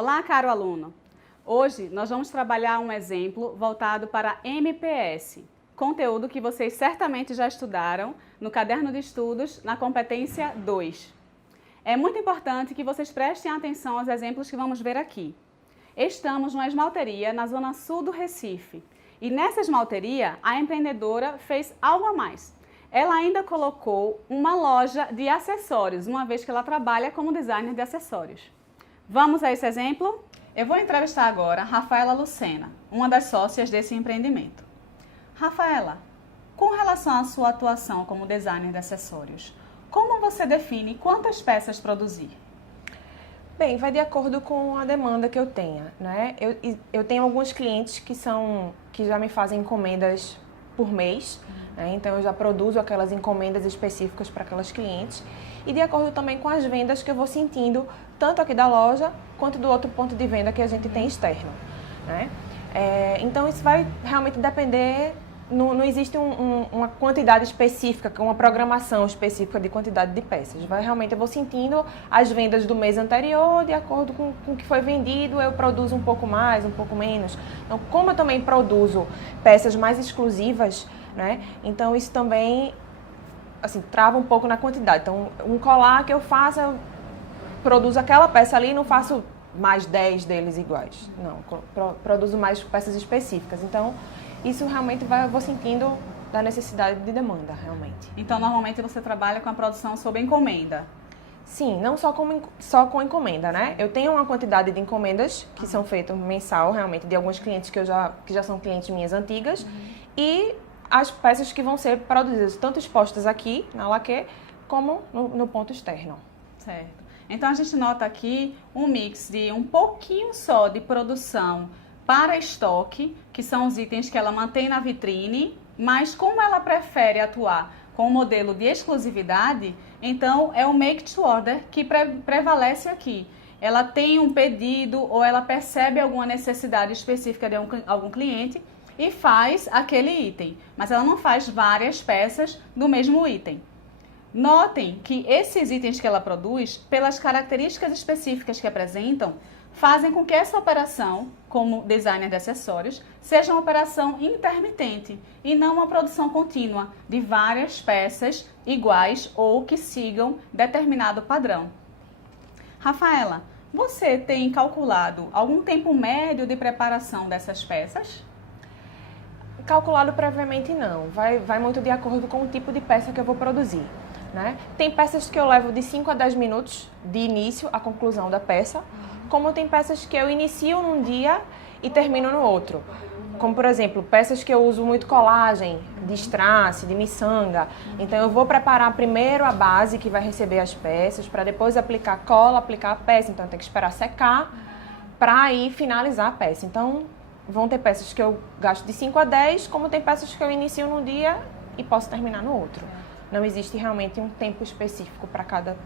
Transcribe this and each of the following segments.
Olá, caro aluno! Hoje nós vamos trabalhar um exemplo voltado para MPS, conteúdo que vocês certamente já estudaram no caderno de estudos na competência 2. É muito importante que vocês prestem atenção aos exemplos que vamos ver aqui. Estamos numa esmalteria na zona sul do Recife e nessa esmalteria a empreendedora fez algo a mais. Ela ainda colocou uma loja de acessórios, uma vez que ela trabalha como designer de acessórios. Vamos a esse exemplo? Eu vou entrevistar agora Rafaela Lucena, uma das sócias desse empreendimento. Rafaela, com relação à sua atuação como designer de acessórios, como você define quantas peças produzir? Bem, vai de acordo com a demanda que eu tenha, né? Eu tenho alguns clientes que já me fazem encomendas por mês, né? Então eu já produzo aquelas encomendas específicas para aquelas clientes e de acordo também com as vendas que eu vou sentindo, tanto aqui da loja quanto do outro ponto de venda que a gente tem externo, né? Então isso vai realmente depender. Não existe uma quantidade específica, uma programação específica de quantidade de peças. Realmente eu vou sentindo as vendas do mês anterior, de acordo com o que foi vendido, eu produzo um pouco mais, um pouco menos. Então, como eu também produzo peças mais exclusivas, né? Então isso também assim, trava um pouco na quantidade. Então, um colar que eu faço, eu produzo aquela peça ali e não faço mais 10 deles iguais. Não, produzo mais peças específicas. Então, isso realmente eu vou sentindo da necessidade de demanda, realmente. Então, normalmente você trabalha com a produção sob encomenda? Sim, não só com encomenda, né? Eu tenho uma quantidade de encomendas que são feitas mensal, realmente, de alguns clientes que já são clientes minhas antigas. E as peças que vão ser produzidas, tanto expostas aqui, na laque, como no ponto externo. Certo. Então, a gente nota aqui um mix de um pouquinho só de produção para estoque, que são os itens que ela mantém na vitrine, mas como ela prefere atuar com o modelo de exclusividade, então é o make to order que prevalece aqui. Ela tem um pedido ou ela percebe alguma necessidade específica de algum cliente e faz aquele item, mas ela não faz várias peças do mesmo item. Notem que esses itens que ela produz, pelas características específicas que apresentam, fazem com que essa operação, como designer de acessórios, seja uma operação intermitente e não uma produção contínua de várias peças iguais ou que sigam determinado padrão. Rafaela, você tem calculado algum tempo médio de preparação dessas peças? Calculado previamente não, vai muito de acordo com o tipo de peça que eu vou produzir, né? Tem peças que eu levo de 5 a 10 minutos de início à conclusão da peça, como tem peças que eu inicio num dia e termino no outro. Como, por exemplo, peças que eu uso muito colagem, de strass, de miçanga. Então, eu vou preparar primeiro a base que vai receber as peças, para depois aplicar cola, aplicar a peça. Então, eu tenho que esperar secar para aí finalizar a peça. Então, vão ter peças que eu gasto de 5 a 10, como tem peças que eu inicio num dia e posso terminar no outro. Não existe realmente um tempo específico para cada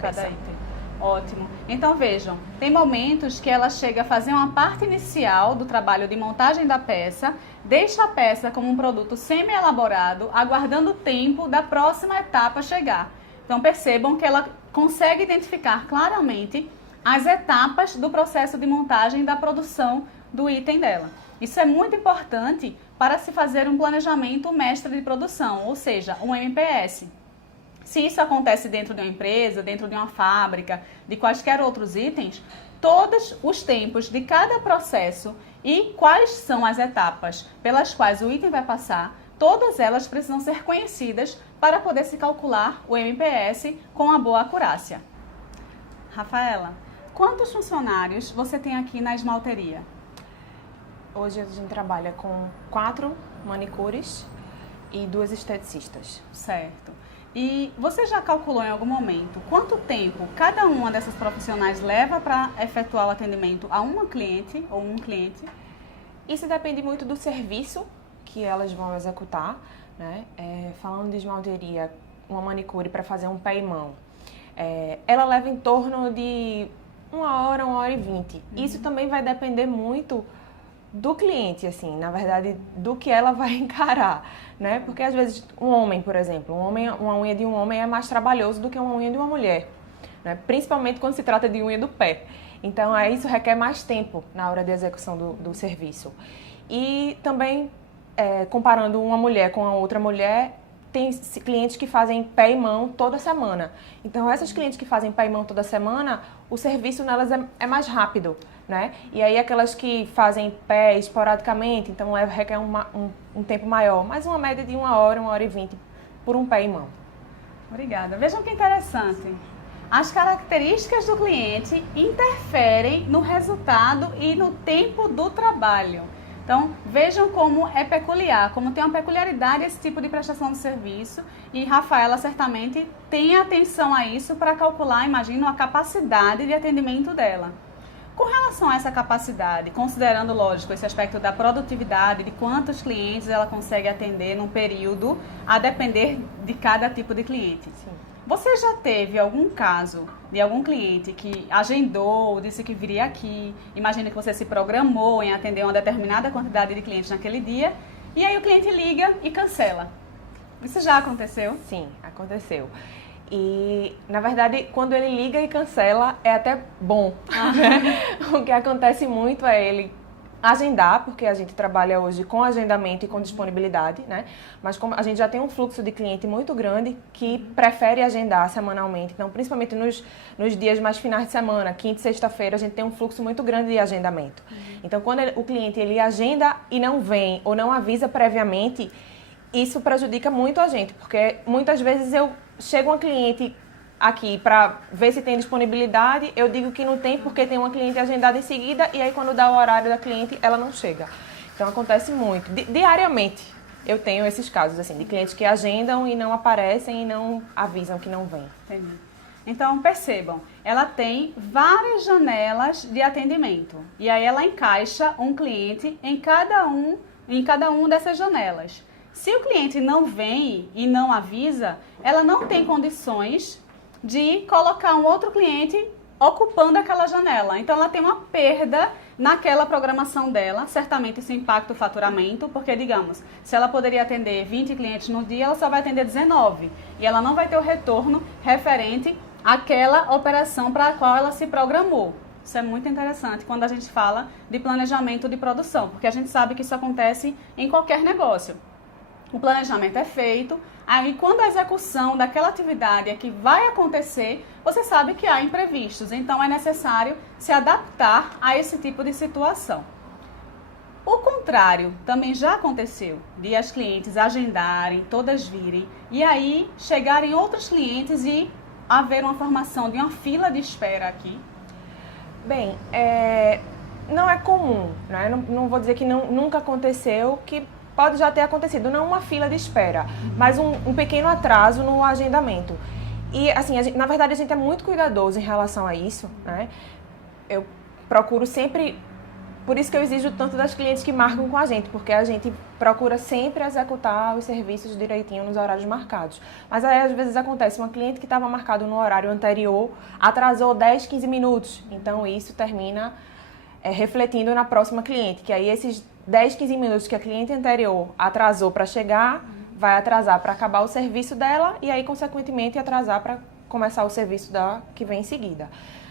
peça. Item. Ótimo. Então vejam, tem momentos que ela chega a fazer uma parte inicial do trabalho de montagem da peça, deixa a peça como um produto semi-elaborado, aguardando o tempo da próxima etapa chegar. Então percebam que ela consegue identificar claramente as etapas do processo de montagem da produção do item dela. Isso é muito importante para se fazer um planejamento mestre de produção, ou seja, um MPS. Se isso acontece dentro de uma empresa, dentro de uma fábrica, de quaisquer outros itens, todos os tempos de cada processo e quais são as etapas pelas quais o item vai passar, todas elas precisam ser conhecidas para poder se calcular o MPS com uma boa acurácia. Rafaela, quantos funcionários você tem aqui na esmalteria? Hoje a gente trabalha com 4 manicures e 2 esteticistas. Certo. E você já calculou em algum momento quanto tempo cada uma dessas profissionais leva para efetuar o atendimento a uma cliente ou um cliente? Isso depende muito do serviço que elas vão executar, né? Falando de esmalteria, uma manicure para fazer um pé e mão, ela leva em torno de 1 hora e 20. Isso também vai depender muito do cliente, assim, na verdade, do que ela vai encarar, né? Porque às vezes um homem, por exemplo, uma unha de um homem é mais trabalhoso do que uma unha de uma mulher, né? Principalmente quando se trata de unha do pé. Então, aí isso requer mais tempo na hora de execução do serviço. E também, comparando uma mulher com a outra mulher, tem clientes que fazem pé e mão toda semana. Então, essas clientes que fazem pé e mão toda semana, o serviço nelas é mais rápido, né? E aí, aquelas que fazem pé esporadicamente, então requer um tempo maior, mas uma média de 1 hora e 20 por um pé e mão. Obrigada. Vejam que interessante. As características do cliente interferem no resultado e no tempo do trabalho. Então, vejam como é peculiar, como tem uma peculiaridade esse tipo de prestação de serviço, e Rafaela certamente tem atenção a isso para calcular, imagino, a capacidade de atendimento dela. Com relação a essa capacidade, considerando, lógico, esse aspecto da produtividade, de quantos clientes ela consegue atender num período, a depender de cada tipo de cliente. Sim. Você já teve algum caso de algum cliente que agendou, disse que viria aqui, imagina que você se programou em atender uma determinada quantidade de clientes naquele dia, e aí o cliente liga e cancela? Isso já aconteceu? Sim, aconteceu. E, na verdade, quando ele liga e cancela, é até bom. O que acontece muito é ele agendar, porque a gente trabalha hoje com agendamento e com disponibilidade, né? Mas como a gente já tem um fluxo de cliente muito grande que prefere agendar semanalmente, então principalmente nos dias mais finais de semana, quinta e sexta-feira, a gente tem um fluxo muito grande de agendamento. Então quando o cliente ele agenda e não vem ou não avisa previamente, isso prejudica muito a gente, porque muitas vezes eu chego uma cliente aqui para ver se tem disponibilidade, eu digo que não tem porque tem uma cliente agendada em seguida e aí quando dá o horário da cliente, ela não chega. Então acontece muito. Diariamente eu tenho esses casos assim, de clientes que agendam e não aparecem e não avisam que não vêm. Entendi. Então percebam, ela tem várias janelas de atendimento e aí ela encaixa um cliente em cada uma dessas janelas. Se o cliente não vem e não avisa, ela não tem condições de colocar um outro cliente ocupando aquela janela. Então, ela tem uma perda naquela programação dela. Certamente isso impacta o faturamento, porque, digamos, se ela poderia atender 20 clientes no dia, ela só vai atender 19. E ela não vai ter o retorno referente àquela operação para a qual ela se programou. Isso é muito interessante quando a gente fala de planejamento de produção, porque a gente sabe que isso acontece em qualquer negócio. O planejamento é feito, aí quando a execução daquela atividade é que vai acontecer, você sabe que há imprevistos, então é necessário se adaptar a esse tipo de situação. O contrário também já aconteceu, de as clientes agendarem, todas virem, e aí chegarem outros clientes e haver uma formação de uma fila de espera aqui. Bem, não é comum, né? Não vou dizer que nunca aconteceu, que pode já ter acontecido, não uma fila de espera, mas um pequeno atraso no agendamento. E, assim, na verdade, a gente é muito cuidadoso em relação a isso, né? Eu procuro sempre, por isso que eu exijo tanto das clientes que marcam com a gente, porque a gente procura sempre executar os serviços direitinho nos horários marcados. Mas aí, às vezes, acontece, uma cliente que estava marcado no horário anterior, atrasou 10, 15 minutos. Então, isso termina refletindo na próxima cliente, que aí esses 10, 15 minutos que a cliente anterior atrasou para chegar, vai atrasar para acabar o serviço dela e aí, consequentemente, atrasar para começar o serviço que vem em seguida.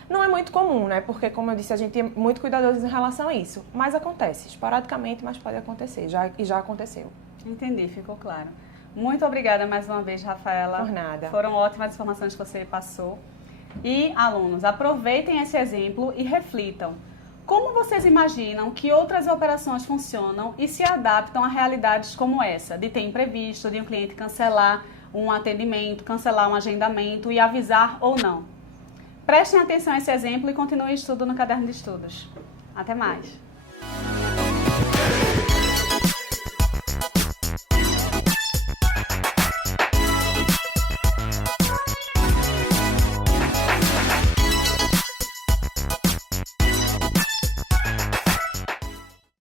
Não é muito comum, né? Porque, como eu disse, a gente é muito cuidadoso em relação a isso. Mas acontece, esporadicamente, mas pode acontecer. E já aconteceu. Entendi, ficou claro. Muito obrigada mais uma vez, Rafaela. Por nada. Foram ótimas informações que você passou. E, alunos, aproveitem esse exemplo e reflitam. Como vocês imaginam que outras operações funcionam e se adaptam a realidades como essa, de ter imprevisto, de um cliente cancelar um atendimento, cancelar um agendamento e avisar ou não? Prestem atenção a esse exemplo e continuem o estudo no caderno de estudos. Até mais!